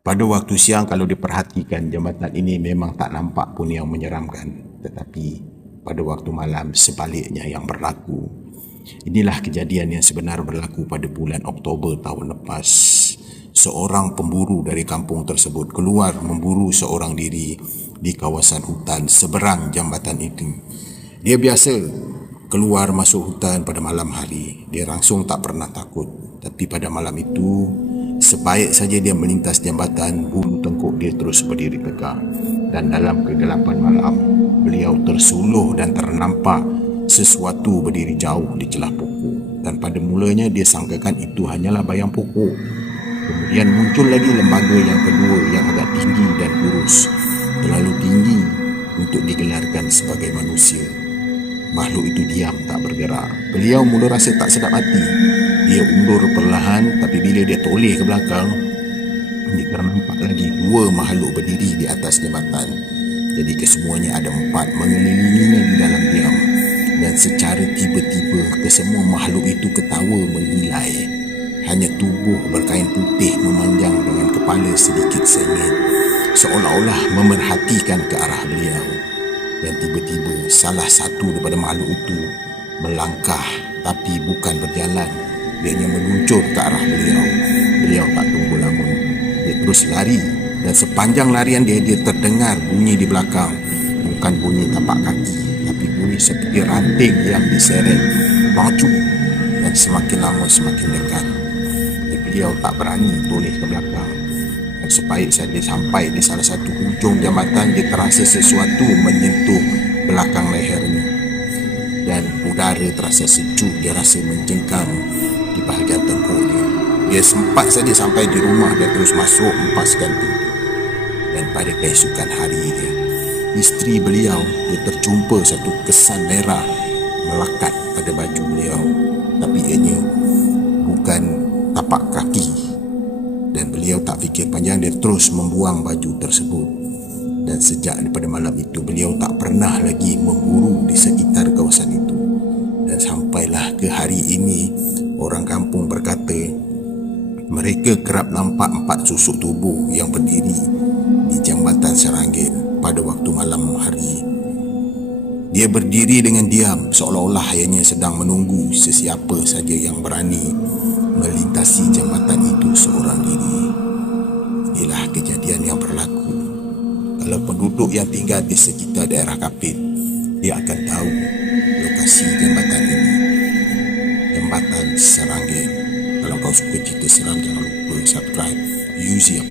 Pada waktu siang kalau diperhatikan, jambatan ini memang tak nampak pun yang menyeramkan. Tetapi pada waktu malam sebaliknya yang berlaku. Inilah kejadian yang sebenar berlaku pada bulan Oktober tahun lepas. Seorang pemburu dari kampung tersebut keluar memburu seorang diri di kawasan hutan seberang jambatan itu. Dia biasa keluar masuk hutan pada malam hari. Dia langsung tak pernah takut. Tapi pada malam itu, sebaik saja dia melintas jambatan, bulu tengkuk dia terus berdiri tegak. Dan dalam kegelapan malam, beliau tersuluh dan ternampak sesuatu berdiri jauh di celah pokok. Dan pada mulanya dia sangkakan itu hanyalah bayang pokok. Kemudian muncul lagi lembaga yang kedua yang agak tinggi dan kurus. Terlalu tinggi untuk digelarkan sebagai manusia. Makhluk itu diam tak bergerak. Beliau mula rasa tak sedap hati. Dia undur perlahan, tapi bila dia toleh ke belakang, dia ternampak lagi dua makhluk berdiri di atas jambatan. Jadi kesemuanya ada empat mengelilinginya di dalam diam. Dan secara tiba-tiba kesemua makhluk itu ketawa mengilai. Hanya tubuh berkain putih memanjang dengan kepala sedikit sengit, seolah-olah memerhatikan ke arah beliau. Dan tiba-tiba salah satu daripada makhluk itu melangkah, tapi bukan berjalan. Dia hanya meluncur ke arah beliau. Beliau tak tunggu lama. Dia terus lari, dan sepanjang larian dia terdengar bunyi di belakang. Bukan bunyi tapak kaki, tapi bunyi seperti ranting yang diseret maju, dan semakin lama semakin dekat. Beliau tak berani toleh ke belakang. Dan sebaik saja sampai di salah satu hujung jambatan, dia terasa sesuatu menyentuh belakang lehernya. Dan udara terasa sejuk, dia rasa menjengkam di bahagian tengkuk dia. Dia sempat saja sampai di rumah, dia terus masuk empaskan pintu. Dan pada keesokan hari dia, isteri beliau, dia terjumpa satu kesan merah melekat pada baju beliau. Tapi ianya bukan tapak kaki. Dan beliau tak fikir panjang, dia terus membuang baju tersebut. Dan sejak daripada malam itu, beliau tak pernah lagi memburu di sekitar kawasan itu. Dan sampailah ke hari ini, orang kampung berkata mereka kerap nampak empat susuk tubuh yang berdiri di jambatan Seranggil pada waktu malam hari. Dia berdiri dengan diam, seolah-olah ianya sedang menunggu sesiapa saja yang berani melintasi jambatan itu seorang diri. Inilah kejadian yang berlaku. Kalau penduduk yang tinggal di sekitar daerah Kapit, dia akan tahu lokasi jambatan ini, jambatan Seranggil. Kalau kau suka cerita seram, jangan lupa subscribe Museum.